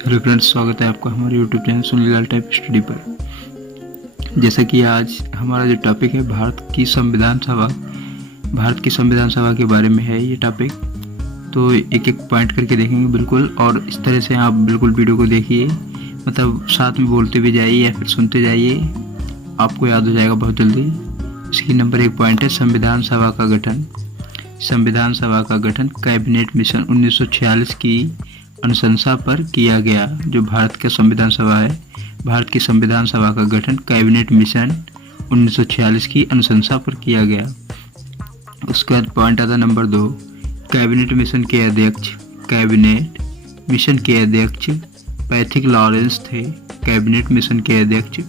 Hello friends, स्वागत है आपका हमारे YouTube channel Sunilal type study पर। जैसा कि आज हमारा जो टॉपिक है भारत की संविधान सभा के बारे में है ये टॉपिक। तो एक एक पॉइंट करके देखेंगे बिल्कुल, और इस तरह से आप बिल्कुल वीडियो को देखिए, मतलब साथ में बोलते भी जाइए या फिर सुनते जाइए, आपको याद हो जाएगा बहुत जल्दी। इसकी नंबर 1 पॉइंट है संविधान सभा का गठन। संविधान सभा का गठन कैबिनेट मिशन 1946 की अनुशंसा पर किया गया। जो भारत का संविधान सभा है, भारत की संविधान सभा का गठन कैबिनेट मिशन 1946 की अनुशंसा पर किया गया। उसके बाद पॉइंट आता नंबर 2, कैबिनेट मिशन के अध्यक्ष पैथिक लॉरेंस थे। कैबिनेट मिशन के अध्यक्ष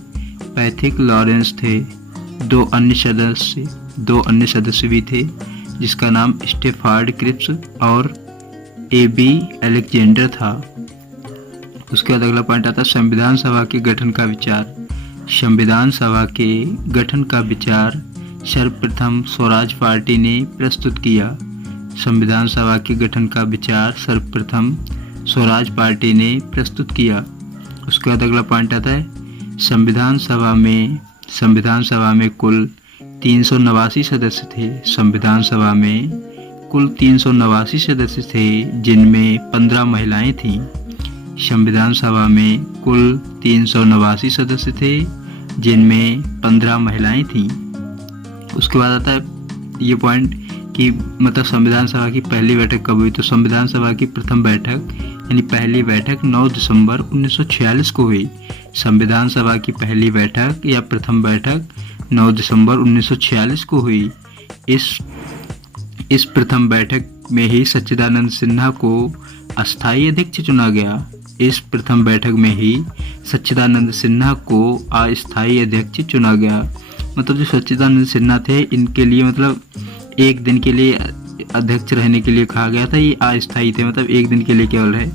पैथिक लॉरेंस थे। दो अन्य सदस्य भी थे, जिसका नाम स्टेफार्ड क्रिप्स और AB अलेक्जेंडर था। उसके बाद अगला पॉइंट आता है संविधान सभा के गठन का विचार। संविधान सभा के गठन का विचार सर्वप्रथम स्वराज पार्टी ने प्रस्तुत किया। संविधान सभा के गठन का विचार सर्वप्रथम स्वराज पार्टी ने प्रस्तुत किया। उसके बाद अगला पॉइंट आता है संविधान सभा में कुल 389 सदस्य थे। संविधान सभा में कुल 389 सदस्य थे, जिनमें 15 महिलाएं थीं। संविधान सभा में कुल 389 सदस्य थे, जिनमें 15 महिलाएं थीं। उसके बाद आता है ये पॉइंट कि मतलब संविधान सभा की पहली बैठक कब हुई। तो संविधान सभा की प्रथम बैठक यानी पहली बैठक 9 दिसंबर 1946 को हुई। संविधान सभा की पहली बैठक या प्रथम बैठक 9 दिसंबर 1946 को हुई। इस प्रथम बैठक में ही सच्चिदानंद सिन्हा को अस्थायी अध्यक्ष चुना गया। इस प्रथम बैठक में ही सच्चिदानंद सिन्हा को अस्थायी अध्यक्ष चुना गया। मतलब जो सच्चिदानंद सिन्हा थे, इनके लिए मतलब एक दिन के लिए अध्यक्ष रहने के लिए कहा गया था। ये अस्थायी थे, मतलब एक दिन के लिए केवल है,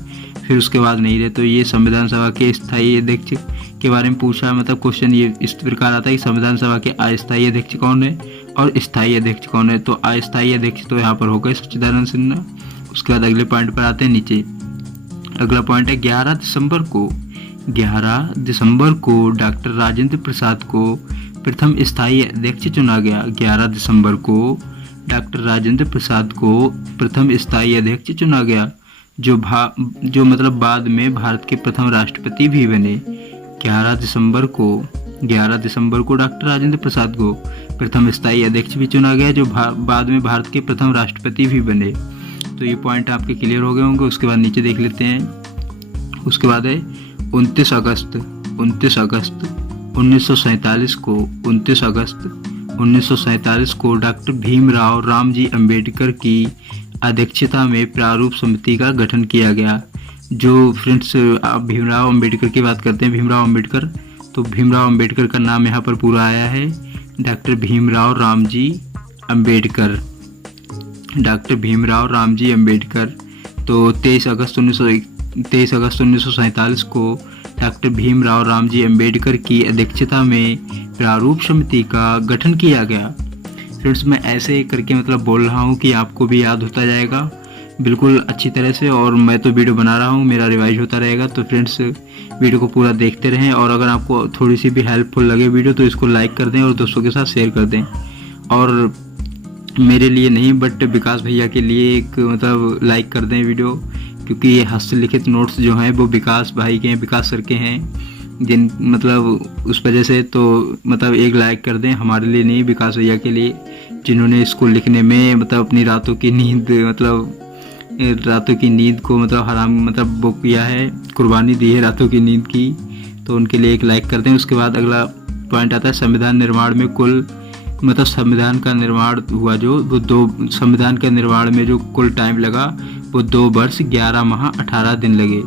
फिर उसके बाद नहीं रहे। तो ये संविधान सभा के स्थायी अध्यक्ष के बारे में पूछा, मतलब क्वेश्चन ये इस प्रकार आता है कि संविधान सभा के अस्थायी अध्यक्ष कौन है और स्थायी अध्यक्ष कौन है। तो अस्थायी अध्यक्ष तो यहाँ पर हो गए सच्चिदानंद सिन्हा। उसके बाद अगले पॉइंट पर आते हैं नीचे। अगला पॉइंट है 11 दिसंबर को डॉक्टर राजेंद्र प्रसाद को प्रथम स्थायी अध्यक्ष चुना गया। 11 दिसंबर को डॉक्टर राजेंद्र प्रसाद को प्रथम स्थायी अध्यक्ष चुना गया, जो मतलब बाद में भारत के प्रथम राष्ट्रपति भी बने। 11 दिसंबर को डॉक्टर राजेंद्र प्रसाद को प्रथम स्थायी अध्यक्ष भी चुना गया, जो बाद में भारत के प्रथम राष्ट्रपति भी बने। तो ये पॉइंट आपके क्लियर हो गए होंगे। उसके बाद नीचे देख लेते हैं। उसके बाद है 29 अगस्त 1947 को डॉक्टर भीमराव रामजी अंबेडकर की अध्यक्षता में प्रारूप समिति का गठन किया गया। जो फ्रेंड्स आप भीमराव अंबेडकर की बात करते हैं, भीमराव अंबेडकर, तो भीमराव अंबेडकर का नाम यहाँ पर पूरा आया है डॉक्टर भीमराव रामजी अंबेडकर। तो 23 अगस्त 1947 को डॉक्टर भीमराव रामजी अंबेडकर की अध्यक्षता में प्रारूप समिति का गठन किया गया। फ्रेंड्स मैं ऐसे करके मतलब बोल रहा हूँ कि आपको भी याद होता जाएगा बिल्कुल अच्छी तरह से, और मैं तो वीडियो बना रहा हूँ, मेरा रिवाइज होता रहेगा। तो फ्रेंड्स वीडियो को पूरा देखते रहें, और अगर आपको थोड़ी सी भी हेल्पफुल लगे वीडियो तो इसको लाइक कर दें और दोस्तों के साथ शेयर कर दें। और मेरे लिए नहीं बट विकास भैया के लिए एक मतलब लाइक कर दें वीडियो, क्योंकि ये हस्तलिखित नोट्स जो हैं वो विकास भाई के हैं, विकास सर के हैं, जिन मतलब उस वजह से तो मतलब एक लाइक कर दें, हमारे लिए नहीं विकास भैया के लिए, जिन्होंने इसको लिखने में मतलब अपनी रातों की नींद को मतलब हराम मतलब वो किया है, कुर्बानी दी है रातों की नींद की। तो उनके लिए एक लाइक करते हैं। उसके बाद अगला पॉइंट आता है संविधान निर्माण में कुल मतलब संविधान का निर्माण हुआ संविधान के निर्माण में जो कुल टाइम लगा वो 2 वर्ष 11 माह 18 दिन लगे।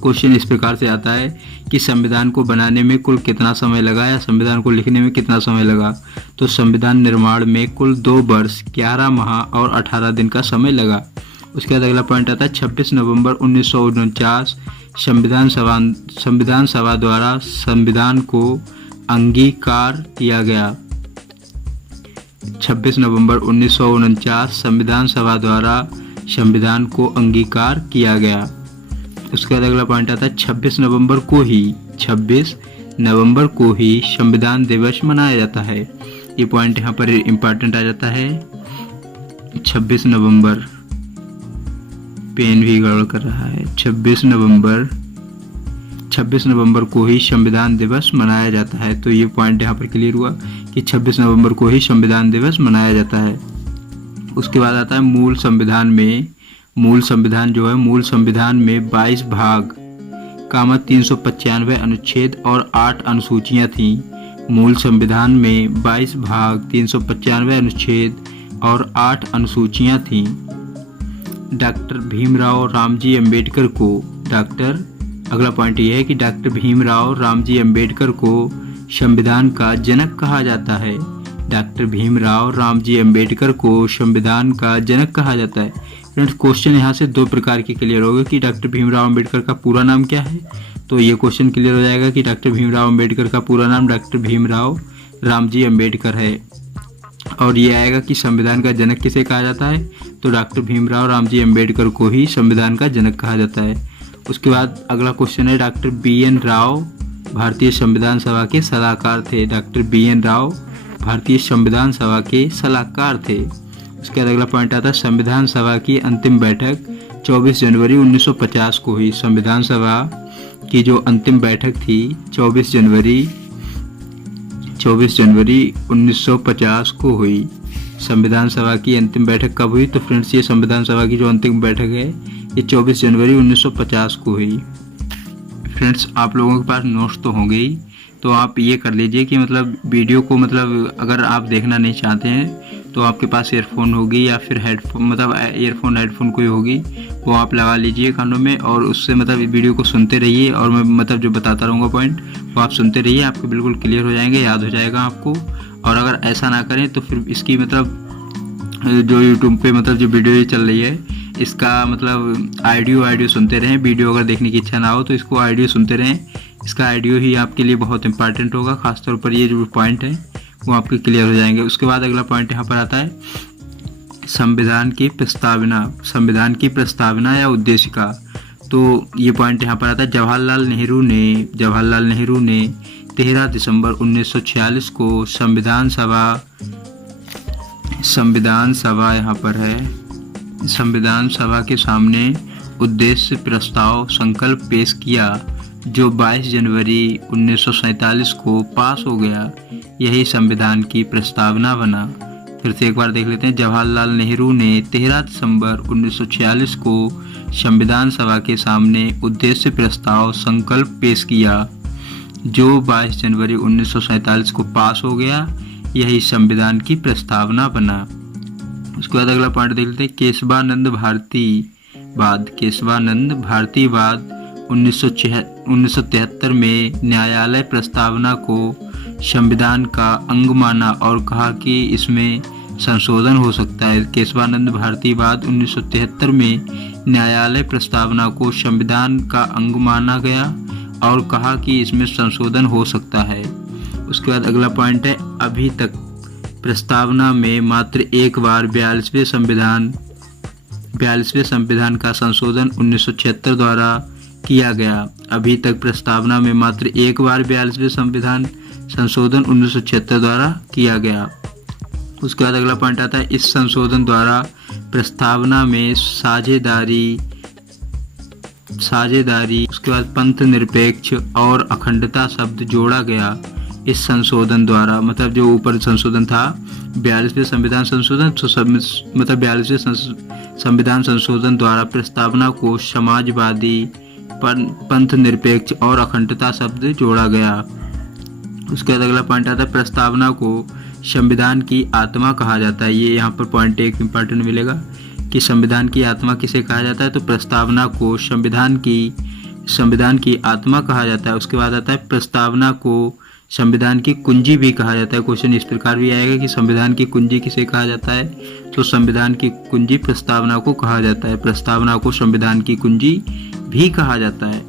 क्वेश्चन इस प्रकार से आता है कि संविधान को बनाने में कुल कितना समय लगा या संविधान को लिखने में कितना समय लगा। तो संविधान निर्माण में कुल 2 वर्ष 11 माह और 18 दिन का समय लगा। उसके बाद अगला पॉइंट आता है 26 नवंबर 1949 संविधान सभा द्वारा संविधान को अंगीकार किया गया। 26 नवंबर 1949 संविधान सभा द्वारा संविधान को अंगीकार किया गया। उसके बाद अगला पॉइंट आता है 26 नवंबर को ही संविधान दिवस मनाया जाता है। ये पॉइंट यहाँ पर इम्पोर्टेंट आ जाता है। 26 नवंबर, पेन भी गड़बड़ कर रहा है। 26 नवंबर को ही संविधान दिवस मनाया जाता है। तो ये पॉइंट यहाँ पर क्लियर हुआ कि 26 नवंबर को ही संविधान दिवस मनाया जाता है। उसके बाद आता है मूल संविधान में 22 भाग, 395 अनुच्छेद और 8 अनुसूचियां थीं। मूल संविधान में 22 भाग, 395 अनुच्छेद और 8 अनुसूचियां थीं। डॉक्टर भीमराव रामजी अम्बेडकर को अगला पॉइंट यह है कि डॉक्टर भीमराव रामजी अम्बेडकर को संविधान का जनक कहा जाता है। डॉक्टर भीमराव रामजी अम्बेडकर को संविधान का जनक कहा जाता है। फ्रेंड्स, क्वेश्चन यहाँ से दो प्रकार के क्लियर हो गए कि डॉक्टर भीमराव अम्बेडकर का पूरा नाम क्या है। तो ये क्वेश्चन क्लियर हो जाएगा कि डॉक्टर भीमराव अम्बेडकर का पूरा नाम डॉक्टर भीमराव रामजी अम्बेडकर है। और ये आएगा कि संविधान का जनक किसे कहा जाता है, तो डॉक्टर भीमराव रामजी अम्बेडकर को ही संविधान का जनक कहा जाता है। उसके बाद अगला क्वेश्चन है डॉक्टर BN राव भारतीय संविधान सभा के सलाहकार थे। डॉक्टर BN राव भारतीय संविधान सभा के सलाहकार थे। उसके बाद अगला पॉइंट आता है संविधान सभा की अंतिम बैठक 24 जनवरी 1950 को हुई। संविधान सभा की जो अंतिम बैठक थी 24 जनवरी 1950 को हुई। संविधान सभा की अंतिम बैठक कब हुई, तो फ्रेंड्स ये संविधान सभा की जो अंतिम बैठक है ये 24 जनवरी 1950 को हुई। फ्रेंड्स, आप लोगों के पास नोट्स तो होंगे ही, तो आप ये कर लीजिए कि मतलब वीडियो को मतलब अगर आप देखना नहीं चाहते हैं तो आपके पास ईयरफोन होगी या फिर हेडफोन, मतलब ईयरफोन हेडफोन कोई होगी, वो आप लगा लीजिए कानों में और उससे मतलब वीडियो को सुनते रहिए और मैं मतलब जो बताता रहूँगा पॉइंट वो आप सुनते रहिए, आपको बिल्कुल क्लियर हो जाएंगे, याद हो जाएगा आपको। और अगर ऐसा ना करें तो फिर इसकी मतलब जो यूट्यूब पे मतलब जो वीडियो चल रही है इसका मतलब ऑडियो सुनते रहें। वीडियो अगर देखने की इच्छा ना हो तो इसको ऑडियो सुनते रहें, इसका ऑडियो ही आपके लिए बहुत इंपॉर्टेंट होगा। खासतौर पर ये जो पॉइंट है वो आपके क्लियर हो जाएंगे। उसके बाद अगला पॉइंट यहाँ पर आता है संविधान की प्रस्तावना या उद्देशिका। तो ये पॉइंट यहाँ पर आता है जवाहरलाल नेहरू ने 13 दिसंबर 1946 को संविधान सभा यहाँ पर है, संविधान सभा के सामने उद्देश्य प्रस्ताव संकल्प पेश किया जो 22 जनवरी 1947 को पास हो गया। यही संविधान की प्रस्तावना बना। फिर से एक बार देख लेते हैं। जवाहरलाल नेहरू ने 13 दिसंबर 1946 को संविधान सभा के सामने उद्देश्य प्रस्ताव संकल्प पेश किया जो 22 जनवरी 1947 को पास हो गया। यही संविधान की प्रस्तावना बना। उसके बाद अगला पॉइंट देख लेते हैं केशवानंद भारतीवाद 1973 में न्यायालय प्रस्तावना को संविधान का अंग माना और कहा कि इसमें संशोधन हो सकता है। केशवानंद भारतीवाद 1973 में न्यायालय प्रस्तावना को संविधान का अंग माना गया और कहा कि इसमें संशोधन हो सकता है। उसके बाद अगला पॉइंट है अभी तक प्रस्तावना में मात्र एक बार 42वें संविधान का संशोधन 1976 द्वारा किया गया। अभी तक प्रस्तावना में मात्र एक बार 42वें संविधान संशोधन 1976 द्वारा किया गया। उसके बाद अगला पॉइंट आता है इस संशोधन द्वारा प्रस्तावना में साझेदारी, उसके बाद पंथ निरपेक्ष और अखंडता शब्द जोड़ा गया। इस संशोधन द्वारा मतलब जो ऊपर संशोधन था 42वें संविधान संशोधन, तो मतलब 42वें संविधान संशोधन द्वारा प्रस्तावना को समाजवादी, पंथ निरपेक्ष और अखंडता शब्द जोड़ा गया। उसके बाद अगला पॉइंट आता है प्रस्तावना को संविधान की आत्मा कहा जाता है। ये यहाँ पर पॉइंट एक इम्पॉर्टेंट मिलेगा कि संविधान की आत्मा किसे कहा जाता है, तो प्रस्तावना को संविधान की आत्मा कहा जाता है। उसके बाद आता है प्रस्तावना को संविधान की कुंजी भी कहा जाता है। क्वेश्चन इस प्रकार भी आएगा कि संविधान की कुंजी किसे कहा जाता है, तो संविधान की कुंजी प्रस्तावना को कहा जाता है। प्रस्तावना को संविधान की कुंजी भी कहा जाता है।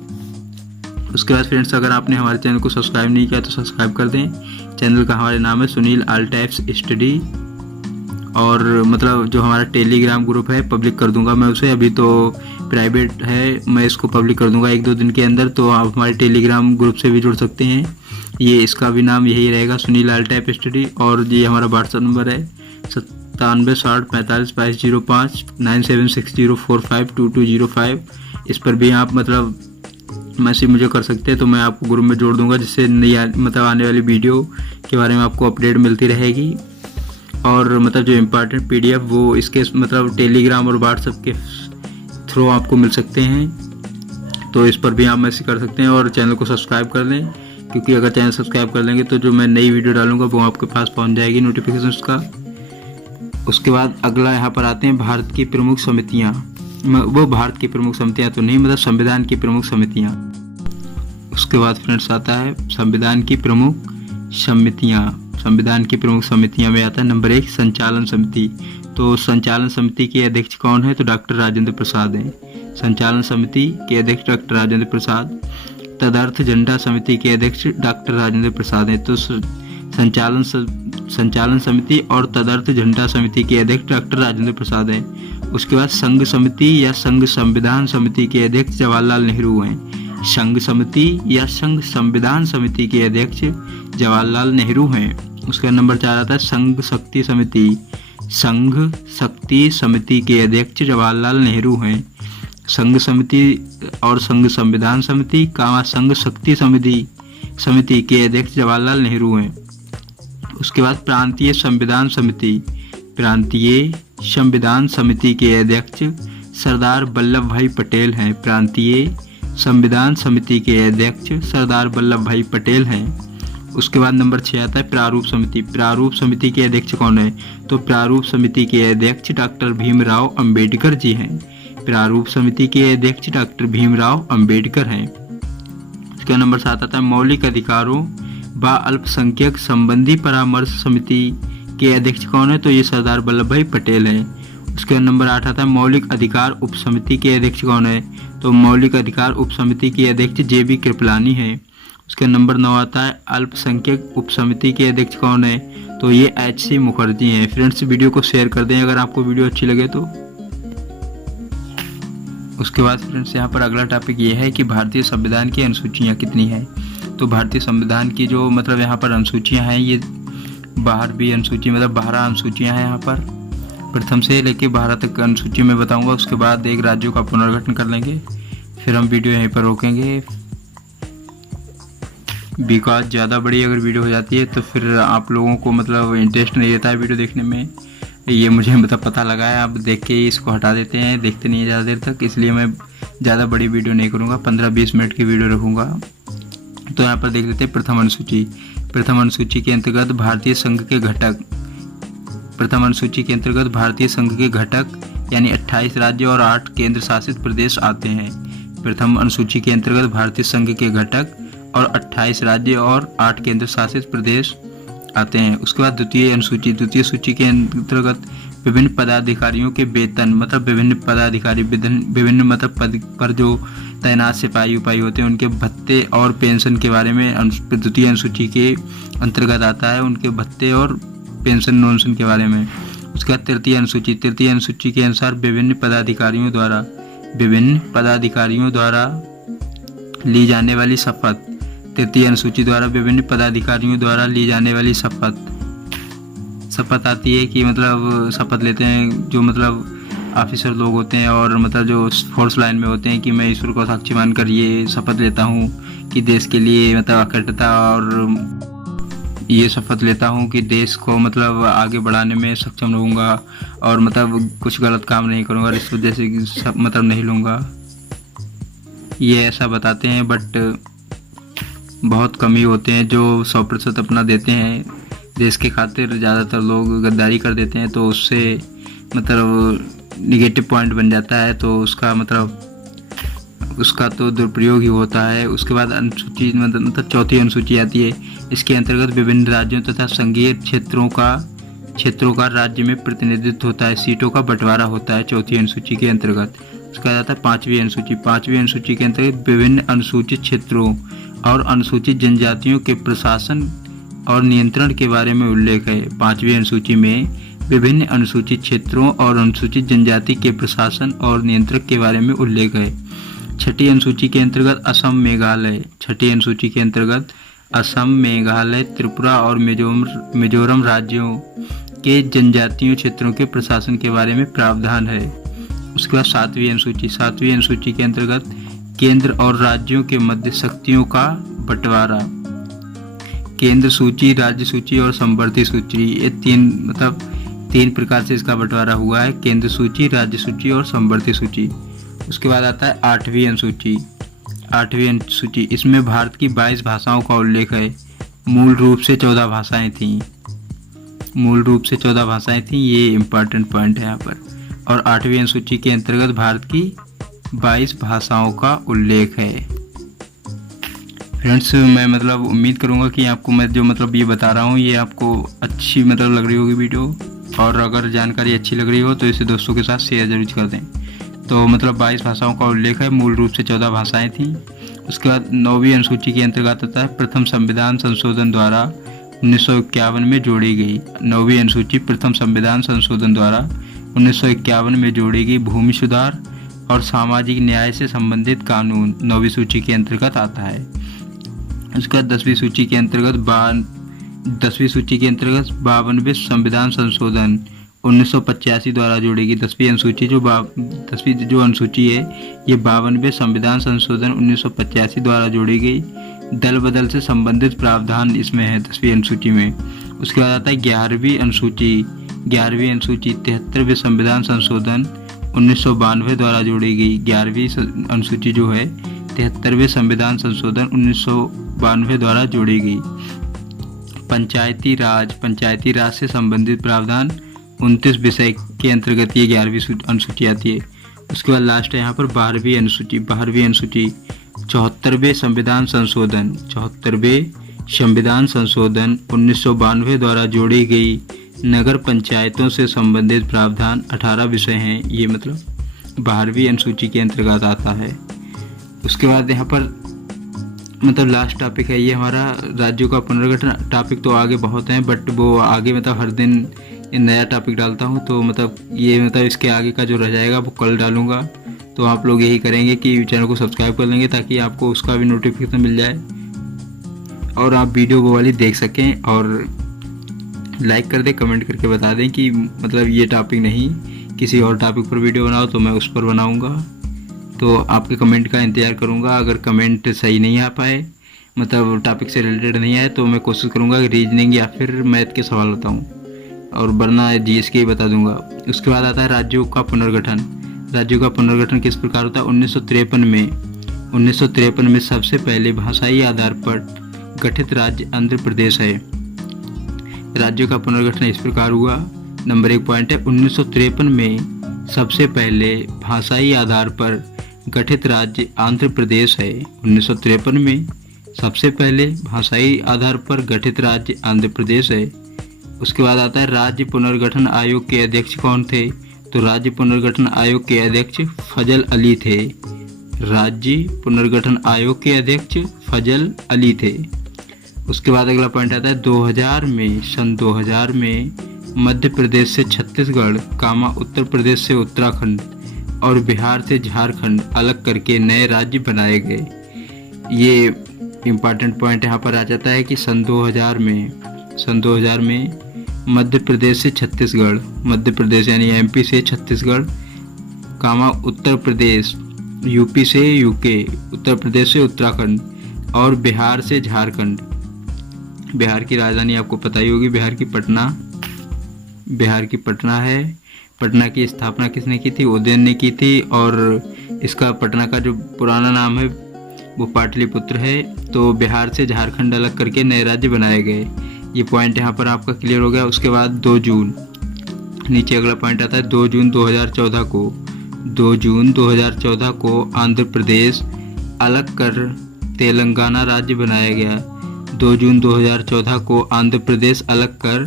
उसके बाद फ्रेंड्स अगर आपने हमारे चैनल को सब्सक्राइब नहीं किया तो सब्सक्राइब कर दें। चैनल का हमारे नाम है सुनील ऑल टाइप्स स्टडी, और मतलब जो हमारा टेलीग्राम ग्रुप है पब्लिक कर दूंगा मैं उसे, अभी तो प्राइवेट है, मैं इसको पब्लिक कर दूंगा 1-2 दिन के अंदर। तो आप हमारे टेलीग्राम ग्रुप से भी जुड़ सकते हैं। ये इसका भी नाम यही रहेगा, सुनील आल्टाइप स्टडी। और ये हमारा व्हाट्सएप नंबर है 9760452205 9760452205। इस पर भी आप मतलब मैसेज मुझे कर सकते हैं, तो मैं आपको ग्रुप में जोड़ दूंगा, जिससे नई मतलब आने वाली वीडियो के बारे में आपको अपडेट मिलती रहेगी। और मतलब जो इम्पोर्टेंट PDF वो इसके मतलब टेलीग्राम और व्हाट्सएप के थ्रू आपको मिल सकते हैं। तो इस पर भी आप मैसेज कर सकते हैं और चैनल को सब्सक्राइब कर लें, क्योंकि अगर चैनल सब्सक्राइब कर लेंगे तो जो मैं नई वीडियो डालूंगा वो आपके पास पहुंच जाएगी नोटिफिकेशन का। उसके बाद अगला यहाँ पर आते हैं भारत की प्रमुख समितियाँ। वो भारत की प्रमुख समितियाँ तो नहीं, मतलब संविधान की प्रमुख समितियाँ। उसके बाद फ्रेंड्स आता है संविधान की प्रमुख समितियाँ। संविधान की प्रमुख समितियाँ में आता है नंबर 1 संचालन समिति। तो संचालन समिति के अध्यक्ष कौन है? तो डॉक्टर राजेंद्र प्रसाद हैं। संचालन समिति के अध्यक्ष डॉक्टर राजेंद्र प्रसाद। तदर्थ झंडा समिति के अध्यक्ष डॉक्टर राजेंद्र प्रसाद हैं। तो संचालन समिति और तदर्थ झंडा समिति के अध्यक्ष डॉक्टर राजेंद्र प्रसाद हैं। उसके बाद संघ समिति या संघ संविधान समिति के अध्यक्ष जवाहरलाल नेहरू हैं। संघ समिति या संघ संविधान समिति के अध्यक्ष जवाहरलाल नेहरू हैं। उसका नंबर 4 आता है संघ शक्ति समिति। संघ शक्ति समिति के अध्यक्ष जवाहरलाल नेहरू हैं। संघ समिति और संघ संविधान समिति संघ शक्ति समिति के अध्यक्ष जवाहरलाल नेहरू हैं। उसके बाद प्रांतीय संविधान समिति। प्रांतीय संविधान समिति के अध्यक्ष सरदार वल्लभ भाई पटेल हैं। प्रांतीय संविधान समिति के अध्यक्ष सरदार वल्लभ भाई पटेल हैं। उसके बाद नंबर 6 आता है प्रारूप समिति। प्रारूप समिति के अध्यक्ष कौन है? तो प्रारूप समिति के अध्यक्ष डॉक्टर भीमराव अंबेडकर जी हैं। प्रारूप समिति के अध्यक्ष डॉक्टर भीमराव अंबेडकर हैं। इसका नंबर 7 आता है मौलिक अधिकारों व अल्पसंख्यक संबंधी परामर्श समिति के अध्यक्ष कौन है? तो ये सरदार वल्लभ भाई पटेल हैं। उसका नंबर 8 आता है मौलिक अधिकार उप समिति के अध्यक्ष कौन है? तो मौलिक अधिकार उप समिति के अध्यक्ष JB कृपलानी हैं। उसका नंबर 9 आता है अल्पसंख्यक उप समिति के अध्यक्ष कौन है? तो ये HC मुखर्जी हैं। फ्रेंड्स वीडियो को शेयर कर दें अगर आपको वीडियो अच्छी लगे तो। उसके बाद फ्रेंड्स यहाँ पर अगला टॉपिक ये है कि भारतीय संविधान की अनुसूचियाँ कितनी हैं। तो भारतीय संविधान की जो मतलब यहाँ पर अनुसूचियाँ हैं, ये 12वीं अनुसूची मतलब 12 अनुसूचियाँ हैं यहाँ पर। प्रथम से लेके 12 तक अनुसूची में बताऊँगा। उसके बाद एक राज्यों का पुनर्गठन कर लेंगे, फिर हम वीडियो यहीं पर रोकेंगे। बिकॉज ज़्यादा बड़ी अगर वीडियो हो जाती है तो फिर आप लोगों को मतलब इंटरेस्ट नहीं रहता है वीडियो देखने में। ये मुझे मतलब पता लगा है, आप देख के इसको हटा देते हैं, देखते नहीं है ज़्यादा देर तक, इसलिए मैं ज़्यादा बड़ी वीडियो नहीं करूँगा, 15-20 मिनट की वीडियो रखूँगा। तो यहाँ पर देख लेते हैं प्रथम अनुसूची। प्रथम अनुसूची के अंतर्गत भारतीय संघ के घटक। प्रथम अनुसूची के अंतर्गत भारतीय संघ के घटक यानी 28 राज्य और 8 केंद्र शासित प्रदेश आते हैं। प्रथम अनुसूची के अंतर्गत भारतीय संघ के घटक और 28 राज्य और 8 केंद्र शासित प्रदेश आते हैं। उसके बाद द्वितीय अनुसूची। द्वितीय सूची के अंतर्गत विभिन्न पदाधिकारियों के वेतन, मतलब विभिन्न पदाधिकारी विभिन्न मतलब पद पर जो तैनात सिपाही उपाही होते हैं उनके भत्ते और पेंशन के बारे में द्वितीय अनुसूची के अंतर्गत आता है, उनके भत्ते और पेंशन नॉनशन के बारे में। उसके बाद तृतीय अनुसूची। तृतीय अनुसूची के अनुसार विभिन्न पदाधिकारियों द्वारा ली जाने वाली शपथ। तृतीय अनुसूची द्वारा विभिन्न पदाधिकारियों द्वारा ली जाने वाली शपथ आती है कि मतलब शपथ लेते हैं जो मतलब ऑफिसर लोग होते हैं और मतलब जो फोर्स लाइन में होते हैं कि मैं ईश्वर को साक्षी मानकर ये शपथ लेता हूँ कि देश के लिए मतलब अखंडता, और ये शपथ लेता हूँ कि देश को मतलब आगे बढ़ाने में सक्षम रहूँगा और मतलब कुछ गलत काम नहीं करूँगा, रिश्वत जैसे मतलब नहीं लूँगा, ये ऐसा बताते हैं। बट बहुत कम ही होते हैं जो 100% अपना देते हैं देश के खातिर। ज़्यादातर लोग गद्दारी कर देते हैं, तो उससे मतलब निगेटिव पॉइंट बन जाता है, तो उसका मतलब उसका तो दुरुपयोग ही होता है। उसके बाद अनुसूची मतलब चौथी अनुसूची आती है। इसके अंतर्गत विभिन्न राज्यों तथा संघीय क्षेत्रों का राज्य में प्रतिनिधित्व होता है, सीटों का बंटवारा होता है चौथी अनुसूची के अंतर्गत। उसका जाता है पाँचवीं अनुसूची। पाँचवीं अनुसूची के अंतर्गत विभिन्न अनुसूचित क्षेत्रों और अनुसूचित जनजातियों के प्रशासन और नियंत्रण के बारे में उल्लेख है। पाँचवीं अनुसूची में विभिन्न अनुसूचित क्षेत्रों और अनुसूचित जनजाति के प्रशासन और नियंत्रक के बारे में उल्लेख है। छठी अनुसूची के अंतर्गत असम मेघालय, छठी अनुसूची के अंतर्गत असम मेघालय त्रिपुरा और मिजोरम राज्यों के जनजातीय क्षेत्रों के प्रशासन के बारे में प्रावधान है। उसके बाद सातवीं अनुसूची के अंतर्गत केंद्र और राज्यों के मध्य शक्तियों का बंटवारा। केंद्र सूची, राज्य सूची और संवर्ती सूची, ये तीन प्रकार से इसका बंटवारा हुआ है, केंद्र सूची, राज्य सूची और संवर्ती सूची। उसके बाद आता है आठवीं अनुसूची, इसमें भारत की 22 भाषाओं का उल्लेख है। मूल रूप से 14 भाषाएं थीं, ये इम्पोर्टेंट पॉइंट है यहाँ पर। और आठवीं अनुसूची के अंतर्गत भारत की 22 भाषाओं का उल्लेख है। फ्रेंड्स, मैं उम्मीद करूँगा कि आपको मैं जो ये बता रहा हूँ ये आपको अच्छी लग रही होगी वीडियो, और अगर जानकारी अच्छी लग रही हो तो इसे दोस्तों के साथ शेयर जरूर कर दें। तो 22 भाषाओं का उल्लेख है, मूल रूप से 14 भाषाएं थीं। उसके बाद 9वीं अनुसूची के अंतर्गत आता है प्रथम संविधान संशोधन द्वारा 1951 में जोड़ी गई। 9वीं अनुसूची प्रथम संविधान संशोधन द्वारा 1951 में जोड़ी गई भूमि सुधार और सामाजिक न्याय से संबंधित कानून 9वीं सूची के अंतर्गत आता है। उसके बाद 10वीं सूची के अंतर्गत 52वें संविधान संशोधन 1985 द्वारा जोड़ी गई। 10वीं अनुसूची जो अनुसूची है ये 52वें संविधान संशोधन 1985 द्वारा जोड़ी गई। दल बदल से संबंधित प्रावधान इसमें है 10वीं अनुसूची में। उसके बाद आता है 11वीं अनुसूची 73वें संविधान संशोधन 1992 द्वारा जोड़ी गई। 11वीं अनुसूची जो है 73वें संविधान संशोधन 1992 द्वारा जोड़ी गई। पंचायती राज से संबंधित प्रावधान 29 विषय के अंतर्गत ये 11वीं अनुसूची आती है। उसके बाद लास्ट है यहाँ पर 12वीं अनुसूची 74वें संविधान संशोधन 1992 द्वारा जोड़ी गई। नगर पंचायतों से संबंधित प्रावधान 18 विषय हैं, ये 12वीं अनुसूची के अंतर्गत आता है। उसके बाद यहाँ पर लास्ट टॉपिक है ये हमारा राज्यों का पुनर्गठन। टॉपिक तो आगे बहुत हैं, बट वो आगे हर दिन नया टॉपिक डालता हूँ, तो ये इसके आगे का जो रह जाएगा वो कल डालूँगा। तो आप लोग यही करेंगे कि चैनल को सब्सक्राइब कर लेंगे ताकि आपको उसका भी नोटिफिकेशन मिल जाए और आप वीडियो वो वाली देख सकें। और लाइक कर दें, कमेंट करके बता दें कि ये टॉपिक नहीं, किसी और टॉपिक पर वीडियो बनाओ तो मैं उस पर बनाऊँगा। तो आपके कमेंट का इंतज़ार करूँगा। अगर कमेंट सही नहीं आ पाए, टॉपिक से रिलेटेड नहीं आए, तो मैं कोशिश करूँगा कि रीजनिंग या फिर मैथ के सवाल बताऊँ, और वरना जीएस के ही बता दूंगा। उसके बाद आता है राज्यों का पुनर्गठन किस प्रकार होता है। 1953 में सबसे पहले भाषाई आधार पर गठित राज्य आंध्र प्रदेश है। राज्यों का पुनर्गठन इस प्रकार हुआ। नंबर 1 पॉइंट है 1953 में सबसे पहले भाषाई आधार पर गठित राज्य आंध्र प्रदेश है। 1953 में सबसे पहले भाषाई आधार पर गठित राज्य आंध्र प्रदेश है। उसके बाद आता है राज्य पुनर्गठन आयोग के अध्यक्ष कौन थे। तो राज्य पुनर्गठन आयोग के अध्यक्ष फजल अली थे। राज्य पुनर्गठन आयोग के अध्यक्ष फजल अली थे। उसके बाद अगला पॉइंट आता है 2000 में मध्य प्रदेश से छत्तीसगढ़, उत्तर प्रदेश से उत्तराखंड और बिहार से झारखंड अलग करके नए राज्य बनाए गए। ये इम्पॉर्टेंट पॉइंट यहाँ पर आ जाता है कि सन 2000 में मध्य प्रदेश से छत्तीसगढ़, मध्य प्रदेश यानी एमपी से छत्तीसगढ़, उत्तर प्रदेश यूपी से यूके, उत्तर प्रदेश से उत्तराखंड और बिहार से झारखंड। बिहार की राजधानी आपको पता ही होगी, बिहार की पटना है। पटना की स्थापना किसने की थी। उदयन ने की थी, और इसका पटना का जो पुराना नाम है वो पाटलिपुत्र है। तो बिहार से झारखंड अलग करके नए राज्य बनाए गए। ये पॉइंट यहाँ पर आपका क्लियर हो गया। उसके बाद 2 जून, नीचे अगला पॉइंट आता है 2 जून 2014 को आंध्र प्रदेश अलग कर तेलंगाना राज्य बनाया गया। 2 जून 2014 को आंध्र प्रदेश अलग कर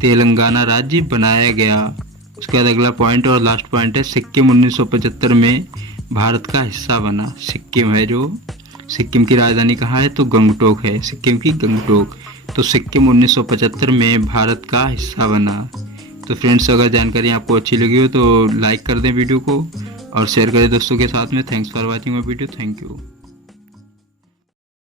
तेलंगाना राज्य बनाया गया। उसके बाद अगला पॉइंट और लास्ट पॉइंट है सिक्किम 1975 में भारत का हिस्सा बना। सिक्किम है जो, सिक्किम की राजधानी कहाँ है तो गंगटोक है, सिक्किम की गंगटोक। तो सिक्किम 1975 में भारत का हिस्सा बना। तो फ्रेंड्स, अगर जानकारी आपको अच्छी लगी हो तो लाइक कर दें वीडियो को और शेयर करें दोस्तों के साथ में। Thanks for watching my video. Thank you.